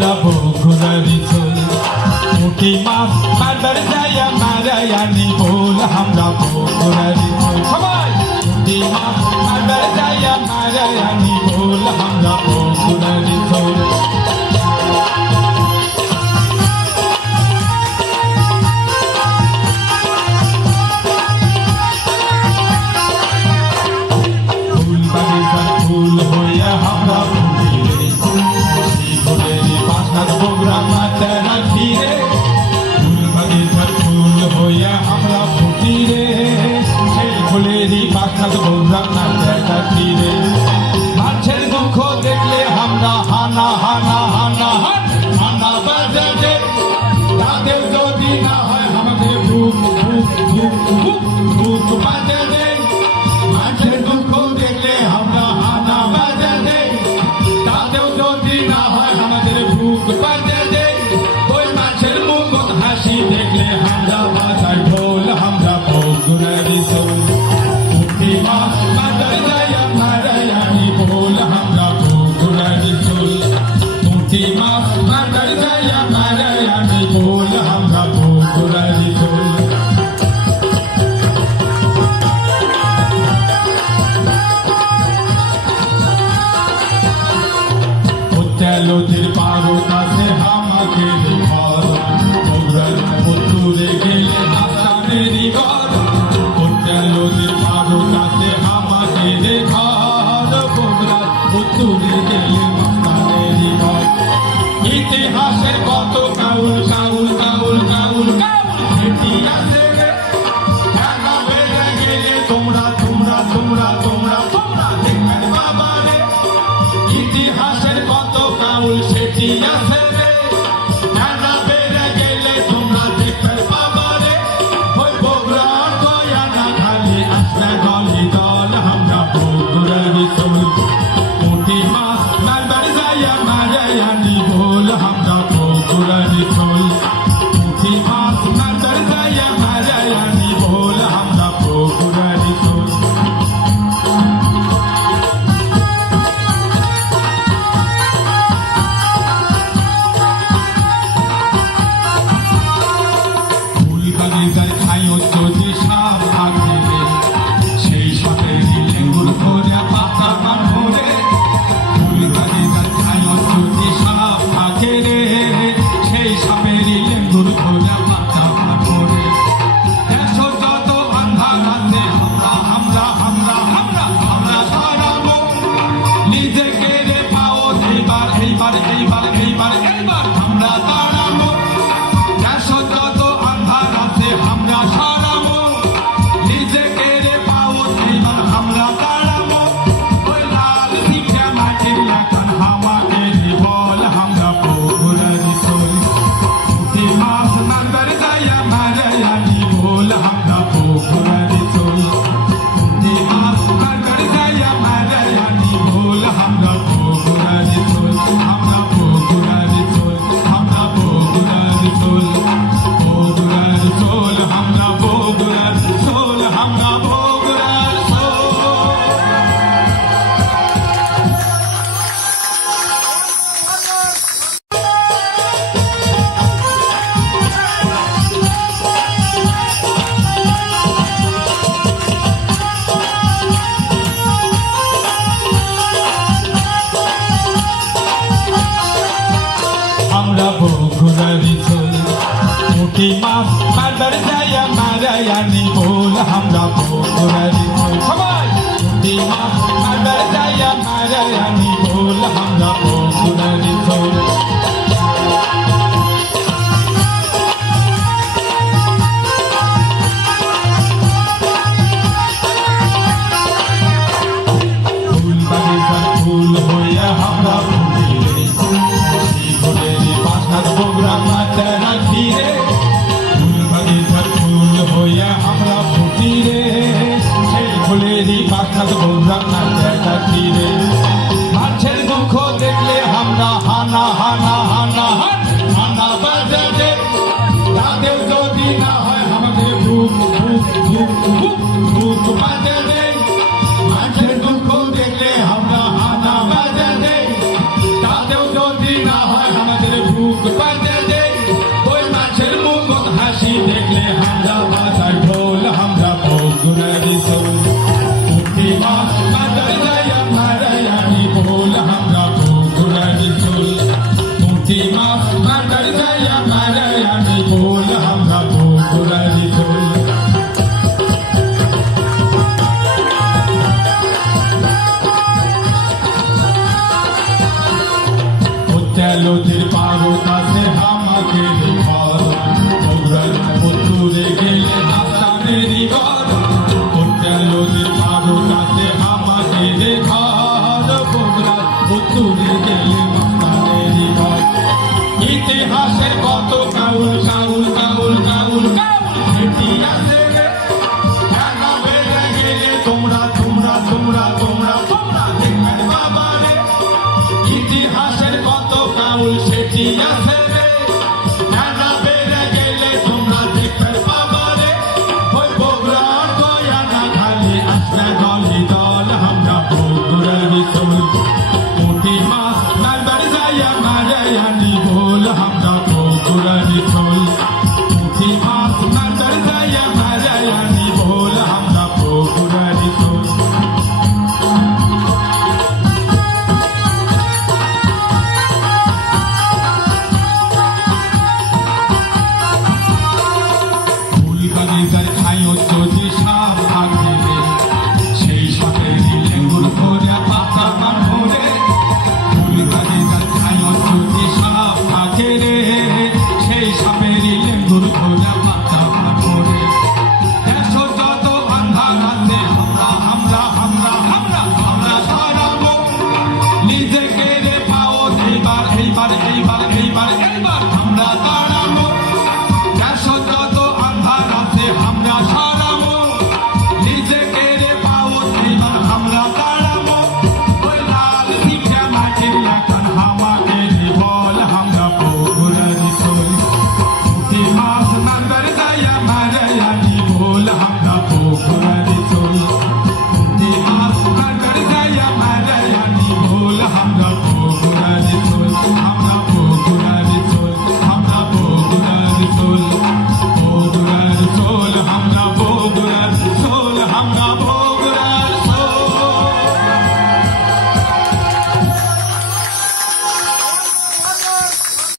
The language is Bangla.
আমরা বগুড়ারি চল পুঁটি মাছ বাজার যাইয়া মারায়ানি বল আমরা বগুড়ারি চল সবাই পুঁটি মাছ বাজার যাইয়া মারায়ানি বল আমরা বগুড়ারি চল ফুল বাগিচার ফুল হইয়া আমরা বগুড়া মাতা রাখি রে ফুল বাগিচার ফুল হইয়া আমরা ফুটি রে সেই ফুলেরই বাসাত বগুড়া মাতা রাখি রে মানুষের দুঃখ দেখলে আমরা হানা হানা হানা হানা বাজারে তাদের যদি না হয় আমাদের বুক বুক বুক বুক বুক বাজারে মানুষের দুঃখ দেখলে আমরা হানা বাজারে তাদের যদি না হয় আমাদের বুক বাজারে ওই মাছের মুখ হাসি দেখলে আমরা বাজাই ঢোল আমরা বগুড়ারি চল পুঁটি মাছ বাজার যাইয়া মারায়ানি বল আমরা বগুড়ারি চল পুঁটি মাছ বাজার যাইয়া মারায়ানি বল আমরা বগুড়ারি চল নদীর পারো কাছে আমাকে ঘর বগুড়ার পুতুরে গেলে আসামেরই ঘর নদীর পারো কাছে আমাকে ঘর বগুড়ার পুতুরে গেলে আসামেরই ঘর ইতিহাসের কত cowl cowl cowl cowl cowl আছে গেলে তোমরা তোমরা তোমরা তোমরা তোমরা দেখবেন বাবা রে ইতিহাসের কত কাউল সেটি আছে রে জানা বেড়ে গেলে তোমরা দেখতে পাবা রে ওই বগুড়ার গয়ানা খালি আসলে দলি দল আমরা বগুড়ারি চল পুঁটি মাছ বাজার যাইয়া মারায়ানি বল আমরা বগুড়ারি চল পুঁটি মাছ বাজার যাইয়া মারায়ানি বল আমরা বগুড়ারি চল বাগিচার খাইও যদি সাপ থাকে সেই সাপে লেঙ্গুর ধরে পাতা পান ধরে ফুল বাগিচার খাইও যদি সাপ থাকে রে সেই সাপের লেঙ্গুর ধরে পাতা পান ধরে দেশ যত আন্ধার আছে আমরা আমরা আমরা আমরা আমরা সরাবো নিজেকে রে পাও এইবার এইবার এইবার এইবার এইবার আমরা দাঁড়াবো দেশ যত আমরা সারাবো নিজেকে রে পাবো এইবার আমরা দাঁড়াবো ওই লাল শিক্ষা মাঠে এখন আমাকে বল আমরা বগুড়ারি চল পুঁটি মাছ বাজার যাইয়া মারায়ানি বল আমরা বগুড়ারি চল পুঁটি মাছ বাজার যাইয়া মারায়ানি বল আমরা বগুড়ারি চল আমরা বগুড়ারি চল আমরা বগুড়ারি চল বগুড়ারি চল আমরা বগুড়ার চল আমরা বগুড়ার চল আমরা বগুড়ারি চল পুঁটি মাছ বাজার যাইয়া মারায়ানি বল আমরা বগুড়ারি চল সবাই পুঁটি মাছ বাজার যাইয়া মারায়ানি বল আমরা বগুড়ারি চল ফুল বাগিচার ফুল হইয়া আমরা ফুটি রে ফুলেরই বাসাত বগুড়া মাতা রাখি রে ফুল বাগিচার ফুল হইয়া আমরা ফুটি রে সেই ফুলেরই বাসাত বগুড়া মাতা রাখি রে মানুষের দুঃখ দেখলে আমরা হানা হানা হানা হানা বাজারে তাদের যদি না হয় আমাদের বুক বুক বুক বুক বুক বাজারে মানুষের দুঃখ দেখলে আমরা হানা বাজারে তাদের যদি না হয় আমাদের বুক পাতে দে ওই মাছের মুখত হাসি দেখলে আমরা বাজাই ঢোল আমরা বগুড়ারি চোল পুঁটি মাছ বাজার যাইয়া মারায়ানি বোল আমরা বগুড়ারি চোল পুঁটি মাছ বাজার যাইয়া মারায়ানি বোল আমরা বগুড়ারি চোল লোধের পারতাছে আমাকে ঘর বগুড়ার পুতুরে গেলে আসামেরই ঘর লোধের পারতাছে আমাকে ঘর বগুড়ার পুতুরে গেলে আসামেরই ঘর ইতিহাসের কত cowl cowl cowl cowl cowl আছে রে একা বেড়ে গেলে তোমরা তোমরা তোমরা তোমরা তোমরা দেখবেন বাবা রে ইতিহাসের কত কাউল সেটি আছে রে একা বেড়ে গেলে তোমরা দেখবেন বাবা রে ওই বগুড়ার দয়া না খালি আসলে দলই দল আমরা বগুড়ারি চোল পুঁটি মাছ নাইবার যাইয়া মারায়ানি বোল আমরা বগুড়ারি চোল পুঁটি মাছ নাইবার যাইয়া মারায়ানি বোল আমরা বগুড়ারি চোল ফুলবাগিচার খাইও যদি সাপ থাকে রে সেই সাপের লেঙ্গুর ধরে পাতা ধরে ফুলবাগিচার খাইও যদি সাপ থাকে রে সেই সাপের লেঙ্গুর ধরে পাতা ধরে দেখো যত আন্ধার আছে আমরা আমরা আমরা আমরা আমরা সরাবো নিজেকে রে পাও এইবার এইবার এইবার এইবার এইবার আমরা